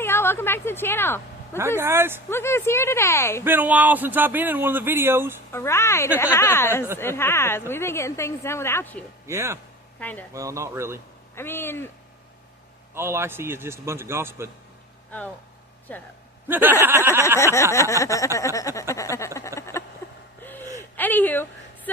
Howdy y'all, welcome back to the channel. Hi guys. Look who's here today. Been a while since I've been in one of the videos. Alright, it has. It has. We've been getting things done without you. Yeah. Kinda. Well, not really. I mean... all I see is just a bunch of gossiping. Oh, shut up. Anywho, so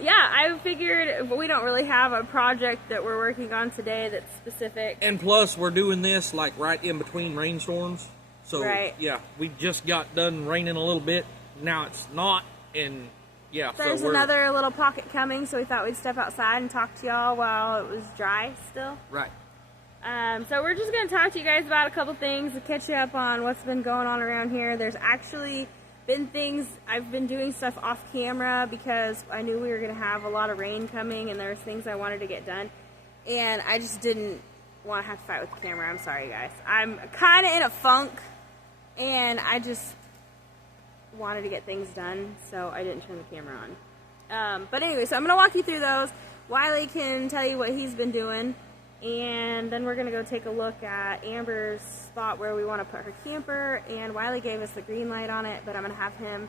yeah, I figured we don't really have a project that we're working on today that's specific. And plus, we're doing this like right in between rainstorms. So right. Yeah, we just got done raining a little bit. Now it's not, and yeah. There's another little pocket coming, so we thought we'd step outside and talk to y'all while it was dry still. Right. So we're just going to talk to you guys about a couple things to catch you up on what's been going on around here. There's actually been things, I've been doing stuff off camera because I knew we were going to have a lot of rain coming and there's things I wanted to get done. And I just didn't want to have to fight with the camera. I'm sorry guys. I'm kind of in a funk and I just wanted to get things done, so I didn't turn the camera on. But anyway, so I'm going to walk you through those. Wiley can tell you what he's been doing. And then we're going to go take a look at Amber's spot where we want to put her camper, and Wiley gave us the green light on it, but I'm going to have him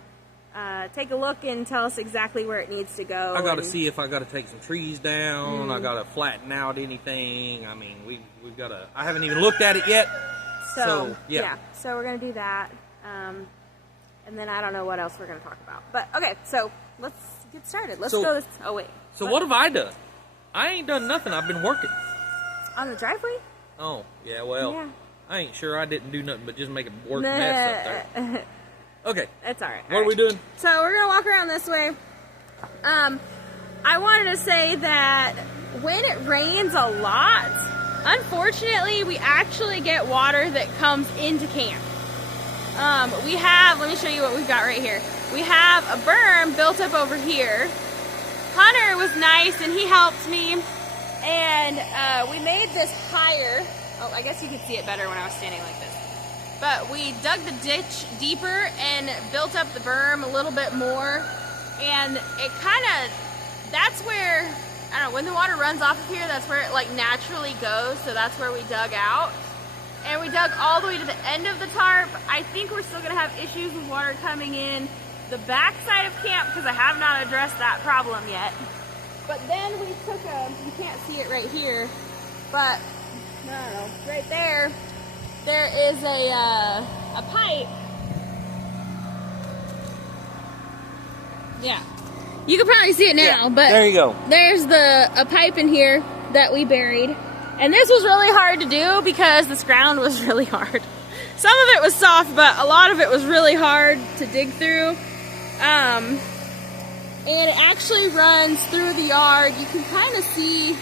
take a look and tell us exactly where it needs to go. I got to see if I got to take some trees down. I got to flatten out anything. I mean, we've got to, I haven't even looked at it yet. So yeah. So we're going to do that. And then I don't know what else we're going to talk about. But okay, so let's get started. Let's go to, oh wait. So what have I done? I ain't done nothing. I've been working. On the driveway? Oh, yeah, well, yeah. I ain't sure I didn't do nothing but just make a work mess up there. Okay. That's alright. What are we doing? So we're going to walk around this way. I wanted to say that when it rains a lot, unfortunately, we actually get water that comes into camp. We have, let me show you what we've got right here. We have a berm built up over here. Hunter was nice and he helped me. And we made this higher. Oh, I guess you could see it better when I was standing like this. But we dug the ditch deeper and built up the berm a little bit more. And it kind of, that's where, I don't know, when the water runs off of here, that's where it like naturally goes. So that's where we dug out. And we dug all the way to the end of the tarp. I think we're still going to have issues with water coming in the back side of camp because I have not addressed that problem yet. But then we took you can't see it right here, but, I don't know, right there, there is a pipe. Yeah. You can probably see it now, but there you go. There's a pipe in here that we buried. And this was really hard to do because this ground was really hard. Some of it was soft, but a lot of it was really hard to dig through. And it actually runs through the yard. You can kind of see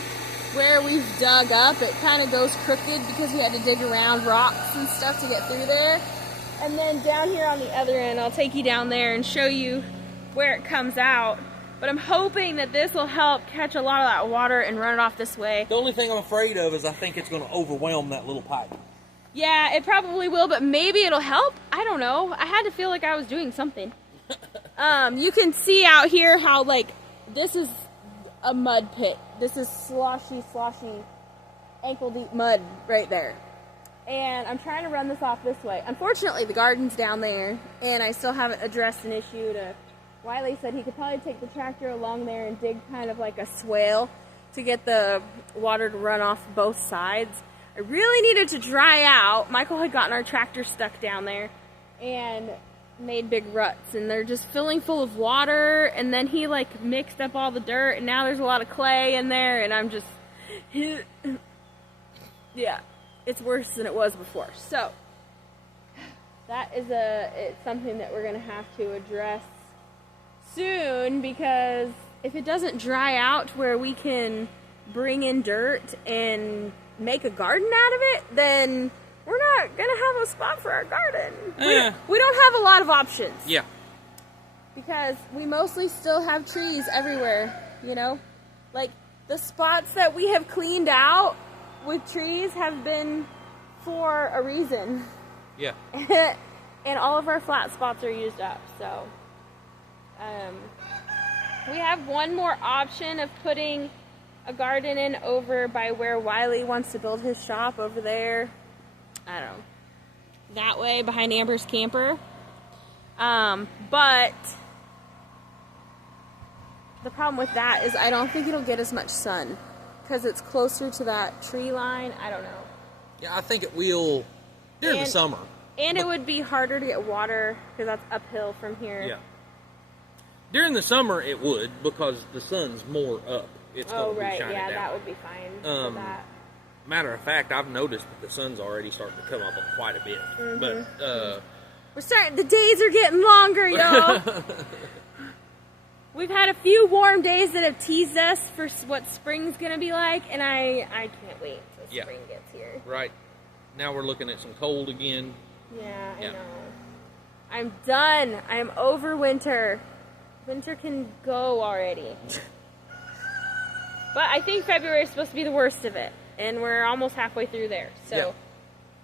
where we've dug up. It kind of goes crooked because we had to dig around rocks and stuff to get through there. And then down here on the other end, I'll take you down there and show you where it comes out. But I'm hoping that this will help catch a lot of that water and run it off this way. The only thing I'm afraid of is I think it's going to overwhelm that little pipe. Yeah, it probably will, but maybe it'll help. I don't know. I had to feel like I was doing something. You can see out here how, like, this is a mud pit. This is sloshy, ankle-deep mud right there. And I'm trying to run this off this way. Unfortunately, the garden's down there, and I still haven't addressed an issue to... Wiley said he could probably take the tractor along there and dig kind of like a swale to get the water to run off both sides. I really needed to dry out. Michael had gotten our tractor stuck down there and made big ruts, and they're just filling full of water, and then he like mixed up all the dirt, and now there's a lot of clay in there, and I'm just yeah, it's worse than it was before. So that is it's something that we're gonna have to address soon, because if it doesn't dry out where we can bring in dirt and make a garden out of it, then we're not going to have a spot for our garden. We don't have a lot of options. Yeah. Because we mostly still have trees everywhere, you know? Like, the spots that we have cleaned out with trees have been for a reason. Yeah. And all of our flat spots are used up, so... we have one more option of putting a garden in over by where Wiley wants to build his shop over there. I don't know. that way behind Amber's camper. But the problem with that is I don't think it'll get as much sun because it's closer to that tree line. I don't know. Yeah, I think it will during the summer. And it would be harder to get water because that's uphill from here. Yeah. During the summer it would because the sun's more up. It's going to be shining down. That would be fine for that. Matter of fact, I've noticed that the sun's already starting to come up quite a bit. But the days are getting longer, y'all. We've had a few warm days that have teased us for what spring's going to be like, and I can't wait till spring gets here. Right. Now we're looking at some cold again. Yeah, I know. I'm done. I'm over winter. Winter can go already. But I think February is supposed to be the worst of it, and we're almost halfway through there. So, yeah.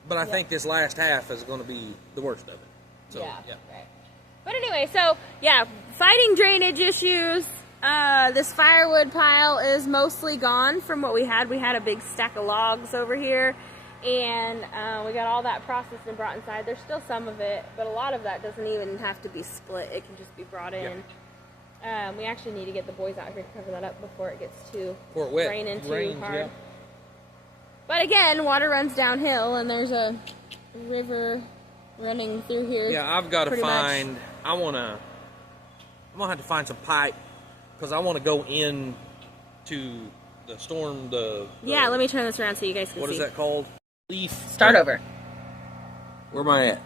But I think this last half is going to be the worst of it. So, right. But anyway, so fighting drainage issues. This firewood pile is mostly gone from what we had. We had a big stack of logs over here, and we got all that processed and brought inside. There's still some of it, but a lot of that doesn't even have to be split. It can just be brought in. We actually need to get the boys out here to cover that up before it gets too raining too hard. Yeah. But again, water runs downhill, and there's a river running through here. Yeah, I've got to find. I'm gonna have to find some pipe because I want to go in to the storm. Yeah, let me turn this around so you guys can see. What is that called? Relief. Start over. Where am I at?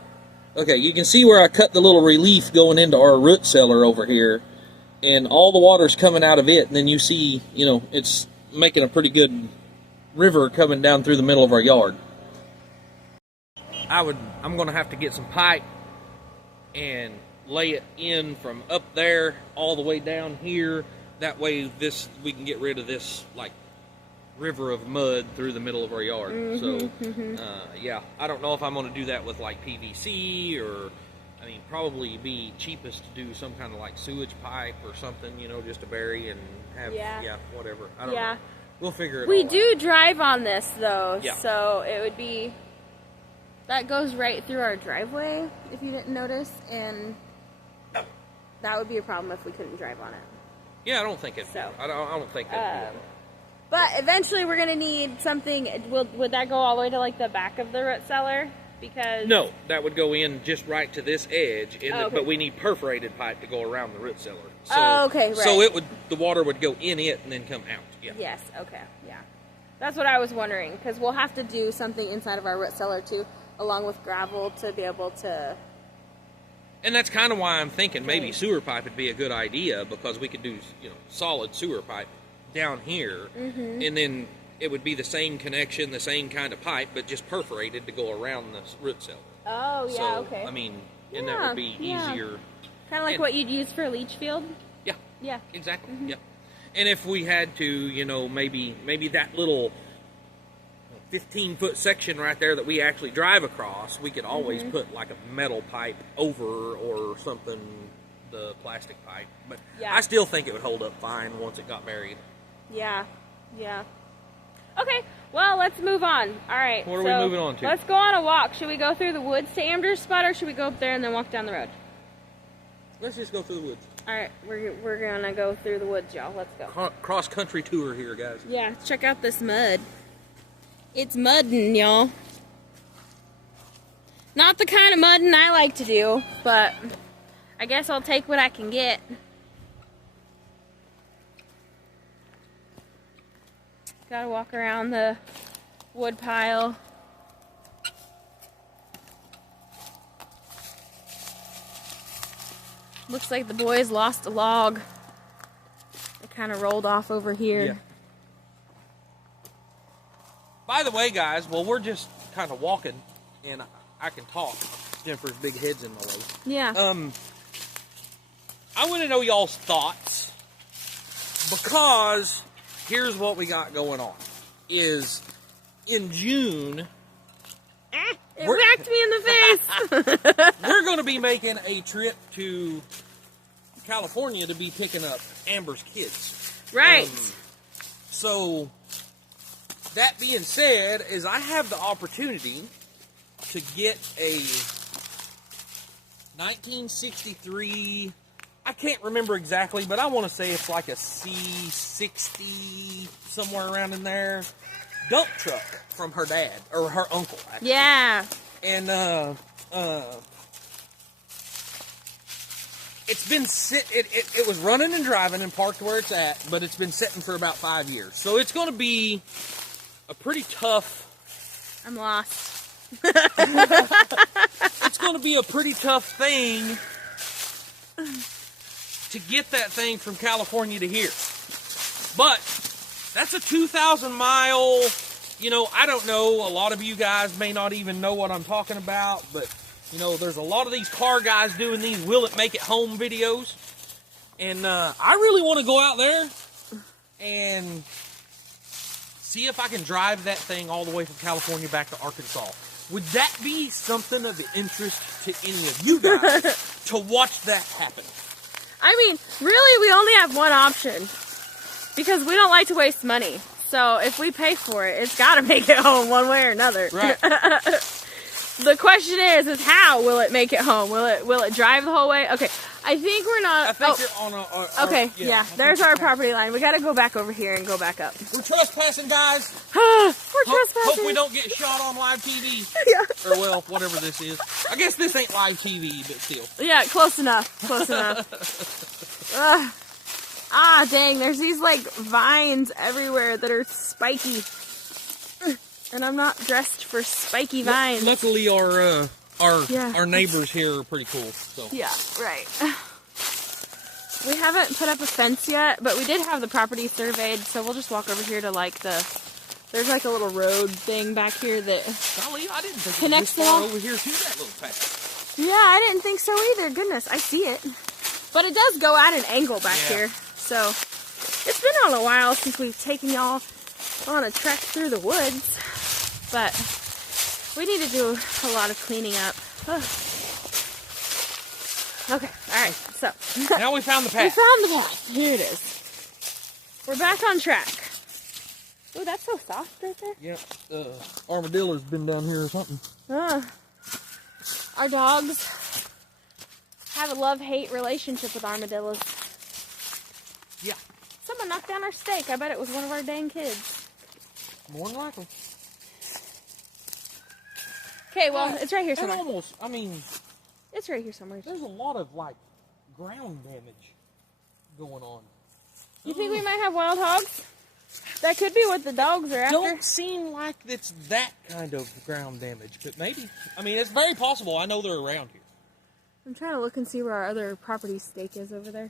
Okay, you can see where I cut the little relief going into our root cellar over here, and all the water's coming out of it, and then you see, it's making a pretty good river coming down through the middle of our yard. I'm going to have to get some pipe and lay it in from up there all the way down here. That way we can get rid of this river of mud through the middle of our yard. Yeah, I don't know if I'm going to do that with PVC or, probably be cheapest to do some kind of sewage pipe or something, just to bury and have, whatever. I don't know. We'll figure it out. We do drive on this though, so it would be, that goes right through our driveway, if you didn't notice, and that would be a problem if we couldn't drive on it. Yeah, I don't think it. So, I don't think that. But eventually, we're gonna need something. Would that go all the way to the back of the root cellar? Because no, that would go in just right to this edge. But we need perforated pipe to go around the root cellar. So, right. So the water would go in it and then come out. Yeah. Yes. Okay. Yeah. That's what I was wondering, because we'll have to do something inside of our root cellar too, along with gravel, to be able to. And that's kind of why I'm thinking maybe sewer pipe would be a good idea, because we could do solid sewer pipe down here, and then it would be the same connection, the same kind of pipe, but just perforated to go around the root cellar. Oh, yeah, okay. And that would be easier. Kind of like what you'd use for a leach field? Yeah. Yeah. Exactly, yeah. And if we had to, maybe that little 15-foot section right there that we actually drive across, we could always put a metal pipe over or something, the plastic pipe. But I still think it would hold up fine once it got buried. Yeah. Okay, well, let's move on. All right. What are we moving on to? Let's go on a walk. Should we go through the woods to Amber's spot, or should we go up there and then walk down the road? Let's just go through the woods. All right, we're going to go through the woods, y'all. Let's go. Cross-country tour here, guys. Yeah, check out this mud. It's mudding, y'all. Not the kind of mudding I like to do, but I guess I'll take what I can get. Gotta walk around the wood pile. Looks like the boys lost a log. It kind of rolled off over here. Yeah. By the way, guys, we're just kind of walking, and I can talk. Jennifer's big head's in my way. Yeah. I want to know y'all's thoughts, because here's what we got going on. Is in June... It whacked me in the face! We're going to be making a trip to California to be picking up Amber's kids. Right. So, that being said, is I have the opportunity to get a 1963, I can't remember exactly, but I want to say it's like a C60, somewhere around in there, dump truck from her dad, or her uncle, actually. Yeah. And, it's been it was running and driving and parked where it's at, but it's been sitting for about 5 years. So it's going to be a pretty tough... I'm lost. It's going to be a pretty tough thing to get that thing from California to here. But that's a 2,000 mile, you know, I don't know, a lot of you guys may not even know what I'm talking about, but you know, there's a lot of these car guys doing these will it make it home videos. And I really want to go out there and see if I can drive that thing all the way from California back to Arkansas. Would that be something of interest to any of you guys to watch that happen? I mean, really, we only have one option because we don't like to waste money. So if we pay for it, it's got to make it home one way or another. Right. The question is how will it make it home? Will it drive the whole way? Okay, I think we're not. I think you're on okay, yeah. There's our property line. We got to go back over here and go back up. We're trespassing, guys. We're trespassing. Hope we don't get shot on live TV. Yeah. Or well, whatever this is. I guess this ain't live TV, but still. Yeah, close enough. Close enough. Dang, there's these like vines everywhere that are spiky. And I'm not dressed for spiky vines. Luckily, our neighbors here are pretty cool. So. Yeah, right. We haven't put up a fence yet, but we did have the property surveyed, so we'll just walk over here to like there's like a little road thing back here that Golly, I didn't think connects it was this far over here to that little path. Yeah, I didn't think so either. Goodness, I see it. But it does go at an angle back here. So it's been on a while since we've taken y'all on a trek through the woods. But we need to do a lot of cleaning up. Okay, alright, so. Now we found the path. We found the path. Here it is. We're back on track. Oh, that's so soft right there. Yep, armadillo's been down here or something. Our dogs have a love-hate relationship with armadillos. Yeah. Someone knocked down our steak. I bet it was one of our dang kids. More than likely. Okay, well, it's right here somewhere. It's right here somewhere. There's a lot of, like, ground damage going on. You think we might have wild hogs? That could be what the dogs are after. Don't seem like it's that kind of ground damage, but maybe. I mean, it's very possible. I know they're around here. I'm trying to look and see where our other property stake is over there.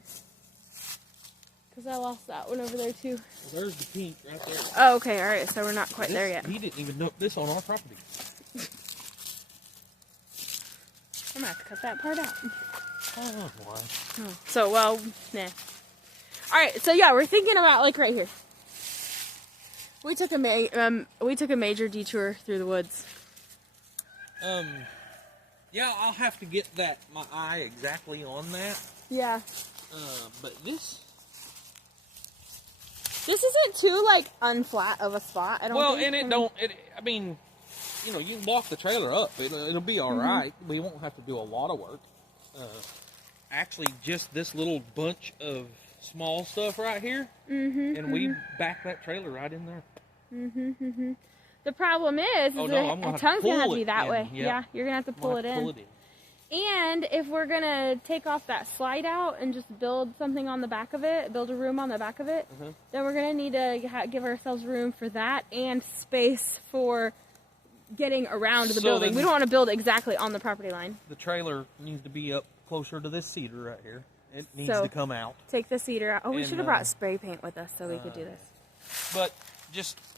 Because I lost that one over there, too. Well, there's the pink right there. Oh, okay, alright, so we're not quite there yet. He didn't even know this on our property. I'm going to have to cut that part out. Oh, why? Oh. So, well, nah. Alright, so yeah, we're thinking about, like, right here. We took a major detour through the woods. Yeah, I'll have to get my eye exactly on that. Yeah. But this isn't too, like, unflat of a spot, I don't think. Well, and I mean, you know, you can lock the trailer up. It'll be all right. We won't have to do a lot of work. Actually, just this little bunch of small stuff right here, and we back that trailer right in there. The problem is a tongue's gonna have to be that way. Yep. Yeah, you're gonna have to pull it in. And if we're gonna take off that slide out and just build something on the back of it, build a room on the back of it, then we're gonna need to give ourselves room for that and space for getting around the building. We don't want to build exactly on the property line. The trailer needs to be up closer to this cedar right here. It needs to come out. Take the cedar out. Oh, we should have brought spray paint with us so we could do this. But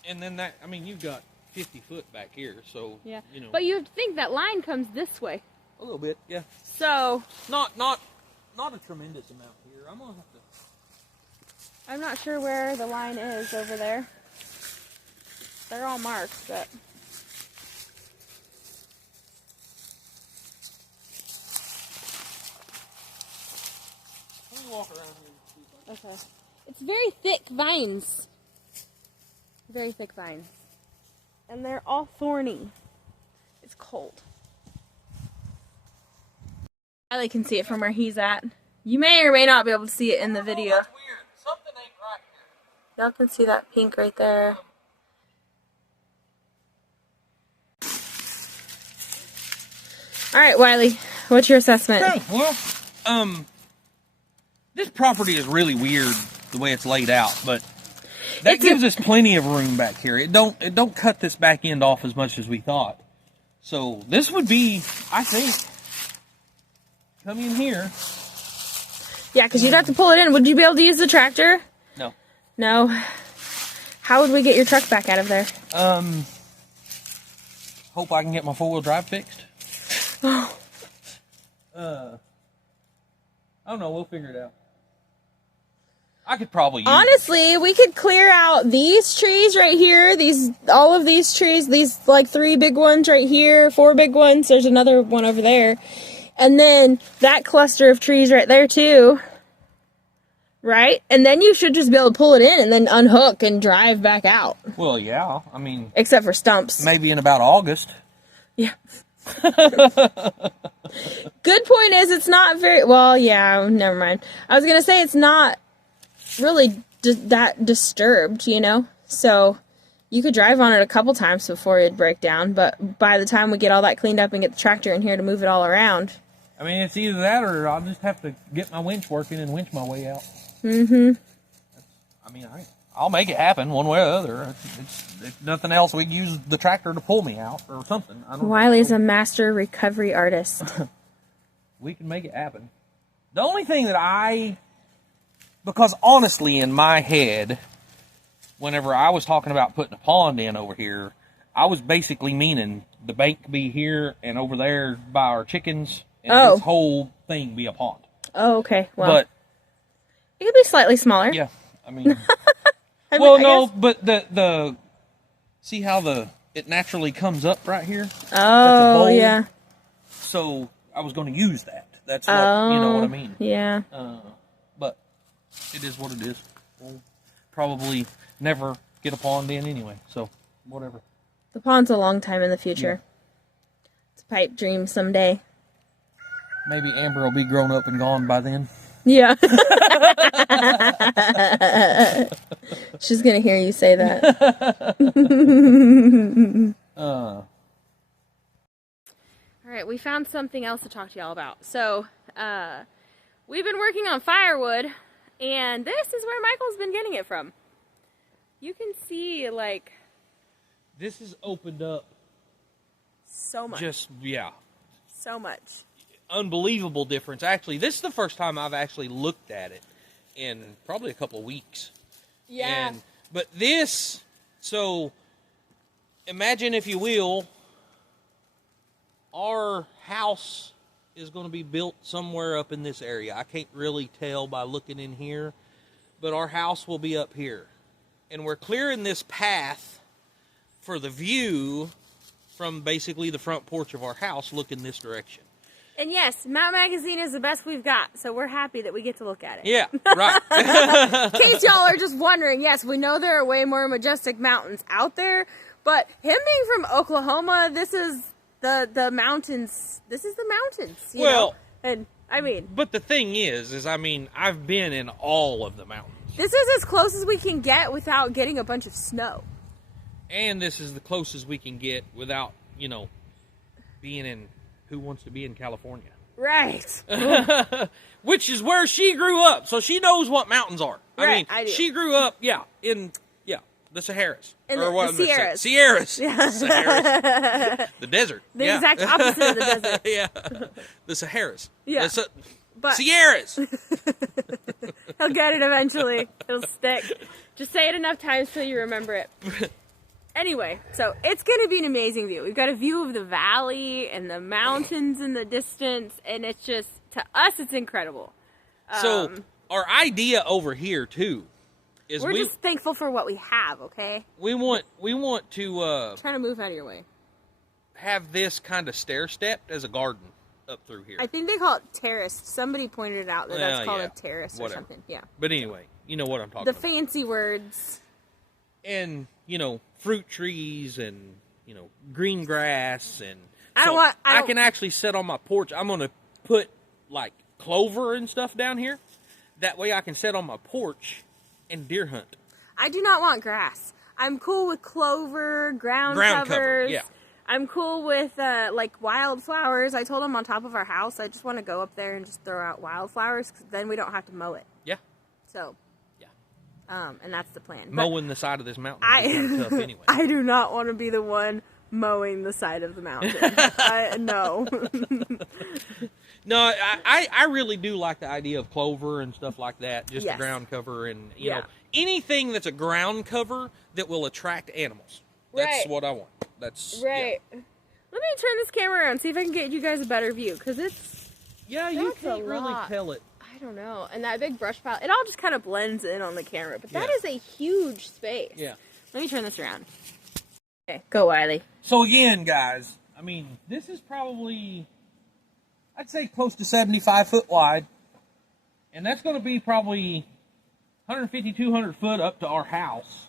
and then that, I mean, you've got 50 foot back here, so, yeah. You know. But you have to think that line comes this way. A little bit, yeah. So. Not a tremendous amount here. I'm going to have to. I'm not sure where the line is over there. They're all marked, but. Let me walk around here. Okay. It's very thick vines. Very thick vines. And they're all thorny. It's cold. Wiley can see it from where he's at. You may or may not be able to see it in the video. That's weird. Something ain't right here. Y'all can see that pink right there. All right, Wiley, what's your assessment? Okay, well, this property is really weird the way it's laid out, but that gives us plenty of room back here. It don't cut this back end off as much as we thought. So this would be, I think, come in here. Yeah, because you'd have to pull it in. Would you be able to use the tractor? No. No. How would we get your truck back out of there? Hope I can get my 4-wheel drive fixed. Oh. I don't know. We'll figure it out. I could probably use Honestly, we could clear out these trees right here. All of these trees. These like 3 big ones right here. 4 big ones. There's another one over there. And then that cluster of trees right there too. Right? And then you should just be able to pull it in and then unhook and drive back out. Well, yeah. I mean, except for stumps. maybe in about August. Yeah. Good point is it's not very well, yeah, never mind. I was gonna say it's not really that disturbed, you know? So you could drive on it a couple times before it'd break down, but by the time we get all that cleaned up and get the tractor in here to move it all around. I mean, it's either that or I'll just have to get my winch working and winch my way out. Mm-hmm. I mean, I'll make it happen one way or the other. If nothing else, we can use the tractor to pull me out or something. I don't Wiley's know. a master recovery artist. We can make it happen. The only thing that because honestly in my head, whenever I was talking about putting a pond in over here, I was basically meaning the bank be here and over there by our chickens, and this whole thing be a pond. Oh, okay. Well, but it could be slightly smaller. yeah, I mean, I no, but the see how it naturally comes up right here. Oh, That's a bowl. yeah. So I was going to use that. That's what you know what I mean. Yeah. But it is what it is. We'll probably never get a pond in anyway. So whatever. The pond's a long time in the future. Yeah. It's a pipe dream someday. Maybe Amber will be grown up and gone by then. Yeah. She's gonna hear you say that. All right, we found something else to talk to y'all about. So, we've been working on firewood, and this is where Michael's been getting it from. You can see, like... This has opened up... so much. So much. Unbelievable difference. Actually, this is the first time I've actually looked at it in probably a couple of weeks. Yeah. But this... So, imagine, if you will... Our house is going to be built somewhere up in this area. I can't really tell by looking in here, but our house will be up here. And we're clearing this path for the view from basically the front porch of our house looking this direction. And yes, Mount Magazine is the best we've got, so we're happy that we get to look at it. Yeah, right. In case y'all are just wondering, yes, we know there are way more majestic mountains out there, but him being from Oklahoma, this is the mountains. This is the mountains, you know? And I mean, but the thing is I mean, I've been in all of the mountains. This is as close as we can get without getting a bunch of snow. And this is the closest we can get without, being in Who Wants to Be in California. Right. Which is where she grew up, so she knows what mountains are. Right, I mean, she grew up, in the Saharas. In the Sierras. Sierras. Yeah. Saharas. The desert. The exact opposite of the desert. Yeah. The Saharas. Yeah. But Sierras. he'll get it eventually. It'll stick. Just say it enough times till you remember it. Anyway, so it's going to be an amazing view. We've got a view of the valley and the mountains in the distance, and it's just, to us, it's incredible. So, our idea over here, too, is we're just thankful for what we have, okay? We want to... trying to move out of your way. Have this kind of stair-stepped as a garden up through here. I think they call it terraced. Somebody pointed it out that's called a terrace or something. Yeah. But anyway, you know what I'm talking about. The fancy words. And, fruit trees and, green grass and I can actually sit on my porch. I'm going to put like clover and stuff down here. That way I can sit on my porch and deer hunt. I do not want grass. I'm cool with clover, ground covers. Cover, yeah. I'm cool with like wildflowers. I told him on top of our house, I just want to go up there and just throw out wildflowers, because then we don't have to mow it. Yeah. So. Yeah. And that's the plan. Mowing the side of this mountain is kind of tough anyway. I do not want to be the one mowing the side of the mountain. No. No, I really do like the idea of clover and stuff like that. Just yes. a ground cover and, you know, anything that's a ground cover that will attract animals. That's what I want. That's right. Yeah. Let me turn this camera around, see if I can get you guys a better view, because it's... Yeah, you can't really tell it. I don't know. And that big brush pile, it all just kind of blends in on the camera, but that is a huge space. Yeah. Let me turn this around. Okay, go Wiley. So again, guys, I mean, this is probably, I'd say close to 75 foot wide. And that's going to be probably 150, 200 foot up to our house.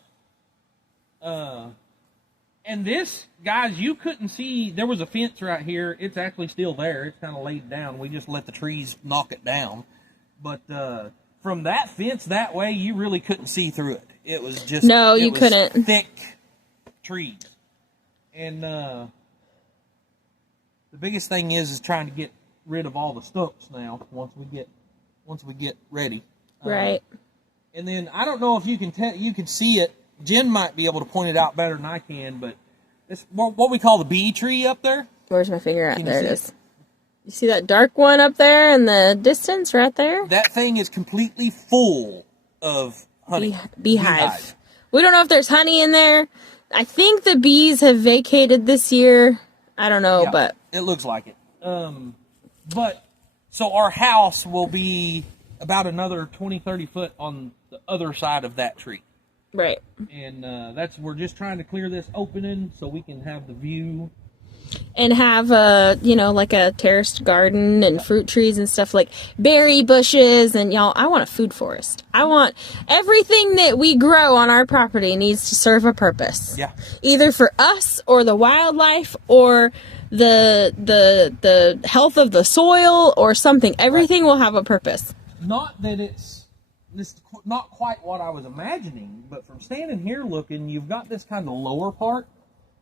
And this, guys, you couldn't see, there was a fence right here. It's actually still there. It's kind of laid down. We just let the trees knock it down. But from that fence that way, you really couldn't see through it. It was just couldn't. Thick trees. And the biggest thing is trying to get rid of all the stumps now once we get ready. Right. And then I don't know if you can see it. Jen might be able to point it out better than I can, but it's what we call the bee tree up there. Where's my finger at? There it is. You see that dark one up there in the distance right there? That thing is completely full of honey. Beehive. We don't know if there's honey in there. I think the bees have vacated this year. I don't know, but... It looks like it. But, so our house will be about another 20, 30 foot on the other side of that tree. Right. And we're just trying to clear this opening so we can have the view. And have like a terraced garden and fruit trees and stuff, like berry bushes. And y'all, I want a food forest. I want everything that we grow on our property needs to serve a purpose. Yeah. Either for us or the wildlife or the health of the soil or something. Everything will have a purpose. Not that it's not quite what I was imagining, but from standing here looking, you've got this kind of lower part.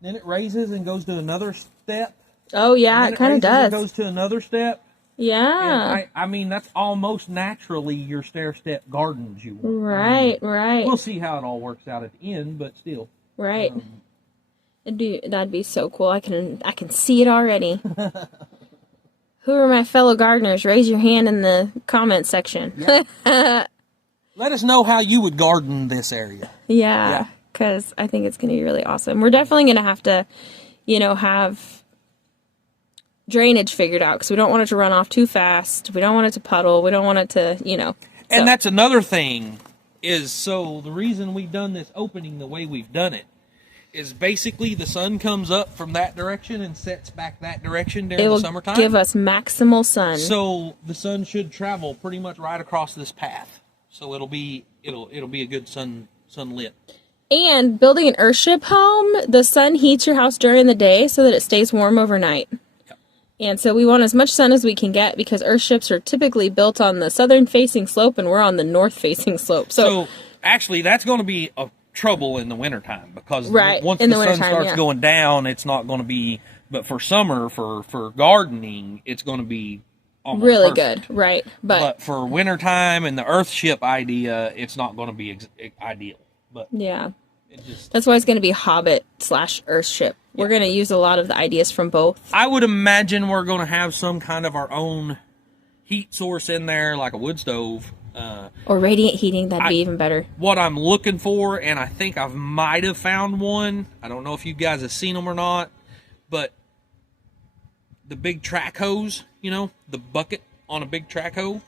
Then it raises and goes to another step. Oh, yeah, it kind of does. It goes to another step. Yeah. And I mean, that's almost naturally your stair-step gardens you want. Right, right. We'll see how it all works out at the end, but still. Right. That'd be so cool. I can see it already. Who are my fellow gardeners? Raise your hand in the comment section. Yeah. Let us know how you would garden this area. Yeah. Because I think it's going to be really awesome. We're definitely going to have to, have drainage figured out, because we don't want it to run off too fast. We don't want it to puddle. We don't want it to, And that's another thing is, so the reason we've done this opening the way we've done it is basically the sun comes up from that direction and sets back that direction during the summertime. It will give us maximal sun. So the sun should travel pretty much right across this path. So it'll be a good sunlit. And building an earthship home, the sun heats your house during the day so that it stays warm overnight. Yep. And so we want as much sun as we can get, because earthships are typically built on the southern-facing slope, and we're on the north-facing slope. So actually, that's going to be a trouble in the wintertime, because once in the sun starts going down, it's not going to be... But for summer, for gardening, it's going to be almost really perfect. Good, right. But for wintertime and the earthship idea, it's not going to be ideal. But yeah, that's why it's going to be Hobbit/Earthship. We're going to use a lot of the ideas from both. I would imagine we're going to have some kind of our own heat source in there, like a wood stove. Or radiant heating, that'd be even better. What I'm looking for, and I think I might have found one, I don't know if you guys have seen them or not, but the big track hose, the bucket on a big track hoe,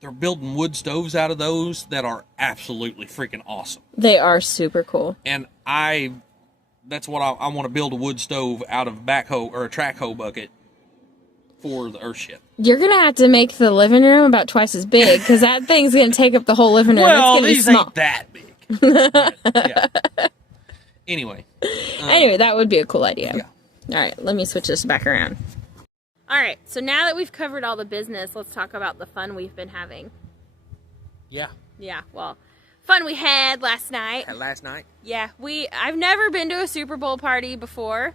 they're building wood stoves out of those that are absolutely freaking awesome. They are super cool. And that's what I want to build, a wood stove out of a backhoe or a track hoe bucket for the earthship. You're going to have to make the living room about twice as big, because that thing's going to take up the whole living room. Well, it's these ain't that big. Yeah. Anyway, that would be a cool idea. Yeah. All right, let me switch this back around. All right, so now that we've covered all the business, let's talk about the fun we've been having. Yeah. Yeah, well, fun we had last night. Yeah, I've never been to a Super Bowl party before.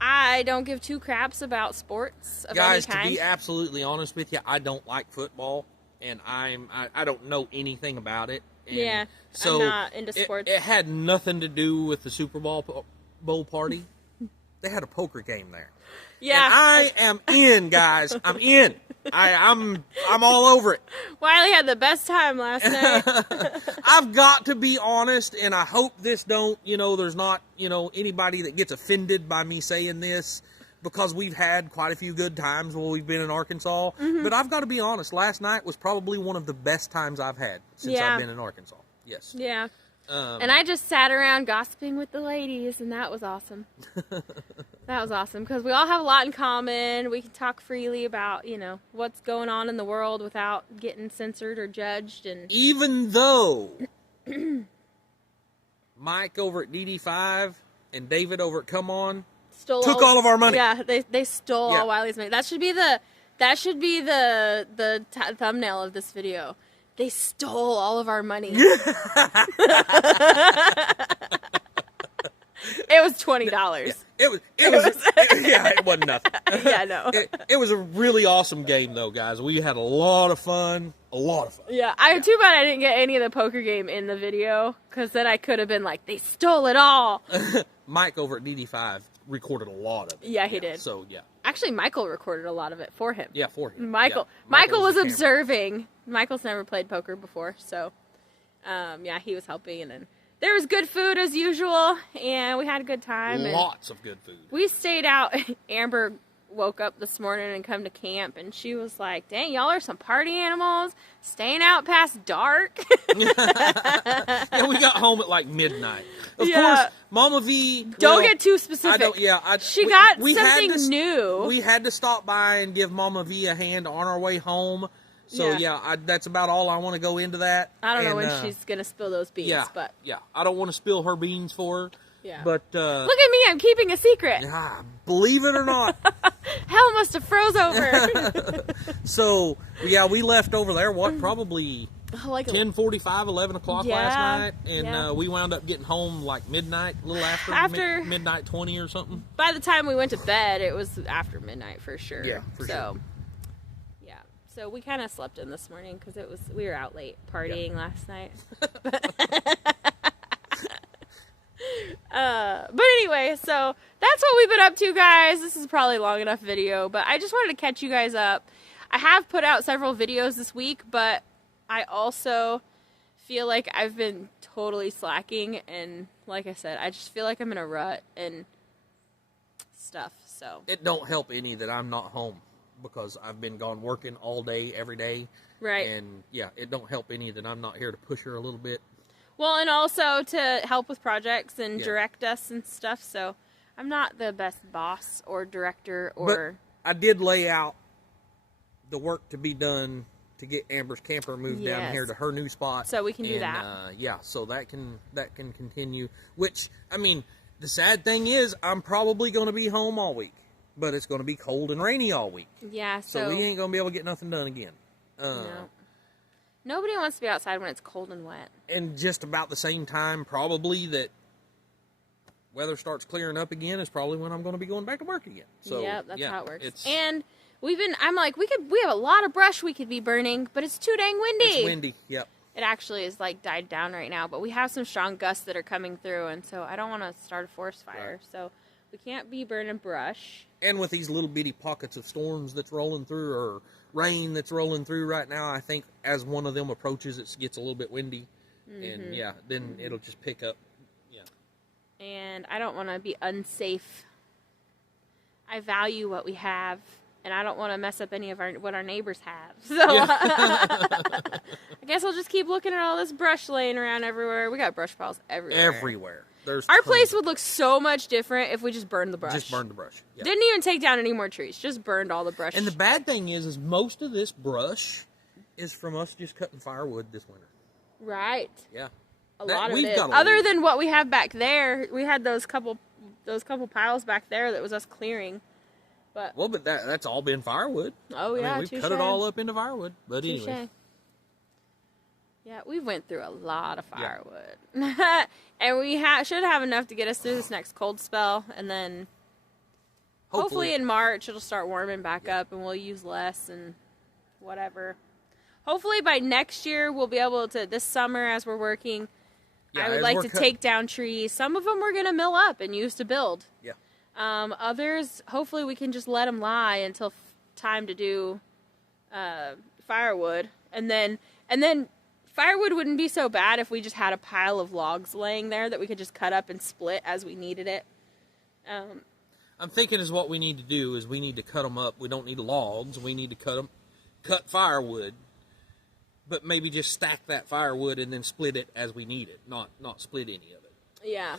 I don't give two craps about sports of Guys, any kind. to be absolutely honest with you, I don't like football, and I don't know anything about it. And yeah, so I'm not into sports. It had nothing to do with the Super Bowl party. They had a poker game there. Yeah, and I am in, guys. I'm in. I'm all over it. Wiley had the best time last night. I've got to be honest, and I hope this don't, there's not, anybody that gets offended by me saying this, because we've had quite a few good times while we've been in Arkansas. Mm-hmm. But I've got to be honest, last night was probably one of the best times I've had since I've been in Arkansas. Yes. Yeah. And I just sat around gossiping with the ladies, and that was awesome. That was awesome, because we all have a lot in common. We can talk freely about, what's going on in the world without getting censored or judged. And even though Mike over at DD5 and David over at Come On took all of our money. Yeah, they stole all Wiley's money. That should be the thumbnail of this video. They stole all of our money. It was $20. Yeah, it wasn't nothing. Yeah, no. It was a really awesome game, though, guys. We had a lot of fun. Yeah, too bad I didn't get any of the poker game in the video, because then I could have been like, they stole it all. Mike over at DD5 recorded a lot of it. Yeah, he did. So, yeah. Actually, Michael recorded a lot of it for him. Yeah, for him. Michael was observing. Michael's never played poker before, so he was helping, and then there was good food as usual, and we had a good time. Lots of good food. We stayed out. Amber woke up this morning and come to camp, and she was like, dang, y'all are some party animals, staying out past dark. Yeah, we got home at like midnight. Of course, Mama V... Don't get too specific. She got something new. We had to stop by and give Mama V a hand on our way home. So, that's about all I want to go into that. I don't know when she's going to spill those beans, but... Yeah, I don't want to spill her beans for her. Yeah. But, look at me, I'm keeping a secret. Yeah, believe it or not. Hell must have froze over. So, we left over there, probably 10:45, 11 o'clock last night. And we wound up getting home like midnight, a little after midnight 20 or something. By the time we went to bed, it was after midnight for sure. Yeah, for sure. Yeah. So we kind of slept in this morning because we were out late partying last night. But anyway, so that's what we've been up to, guys. This is probably a long enough video, but I just wanted to catch you guys up. I have put out several videos this week, but I also feel like I've been totally slacking, and like I said, I just feel like I'm in a rut and stuff, so. It don't help any that I'm not home, because I've been gone working all day, every day. Right. And, it don't help any that I'm not here to push her a little bit. Well, and also to help with projects and direct us and stuff, so I'm not the best boss or director or... But I did lay out the work to be done to get Amber's camper moved down here to her new spot. So we can do that. So that can continue. Which, I mean, the sad thing is I'm probably going to be home all week, but it's going to be cold and rainy all week. Yeah, so we ain't going to be able to get nothing done again. No. Nobody wants to be outside when it's cold and wet. And just about the same time, probably, that weather starts clearing up again is probably when I'm going to be going back to work again. So, that's how it works. And I'm like, we have a lot of brush we could be burning, but it's too dang windy. It's windy, yep. It actually is like died down right now, but we have some strong gusts that are coming through, and so I don't want to start a forest fire. Right. So we can't be burning brush. And with these little bitty pockets of storms that's rolling through, or rain that's rolling through right now, I think as one of them approaches, it gets a little bit windy. Mm-hmm. And then it'll just pick up. Yeah. And I don't want to be unsafe. I value what we have, and I don't want to mess up any of what our neighbors have. So I guess I'll just keep looking at all this brush laying around everywhere. We got brush piles everywhere. Our place would look so much different if we just burned the brush. Just burned the brush. Yep. Didn't even take down any more trees. Just burned all the brush. And the bad thing is most of this brush is from us just cutting firewood this winter. Right. Yeah. A lot of it. Other than what we have back there, we had those couple those couple piles back there that was us clearing. But well, but that's all been firewood. Oh yeah, we've cut it all up into firewood. But anyway. Yeah, we went through a lot of firewood, and we should have enough to get us through this next cold spell, and then hopefully in March it'll start warming back up, and we'll use less and whatever. Hopefully by next year we'll be able to. This summer, as we're working, I would like to take down trees. Some of them we're gonna mill up and use to build. Yeah. Others, hopefully we can just let them lie until time to do firewood, and then. Firewood wouldn't be so bad if we just had a pile of logs laying there that we could just cut up and split as we needed it. I'm thinking is what we need to do is we need to cut them up. We don't need logs. We need to cut firewood, but maybe just stack that firewood and then split it as we need it, not split any of it. Yeah.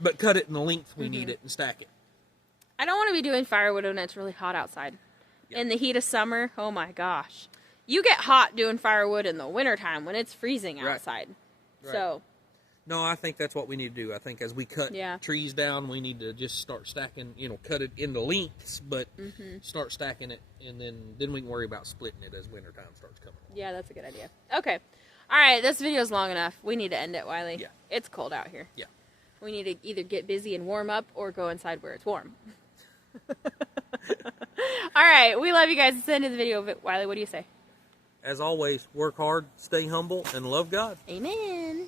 But cut it in the length we need it and stack it. I don't want to be doing firewood when it's really hot outside. Yeah. In the heat of summer, oh my gosh. You get hot doing firewood in the wintertime when it's freezing outside. Right. So. No, I think that's what we need to do. I think as we cut trees down, we need to just start stacking, cut it into lengths, but start stacking it, and then we can worry about splitting it as wintertime starts coming along. Yeah, that's a good idea. Okay. All right, this video's long enough. We need to end it, Wiley. Yeah. It's cold out here. Yeah. We need to either get busy and warm up or go inside where it's warm. All right, we love you guys. It's the end of the video. Wiley, what do you say? As always, work hard, stay humble, and love God. Amen.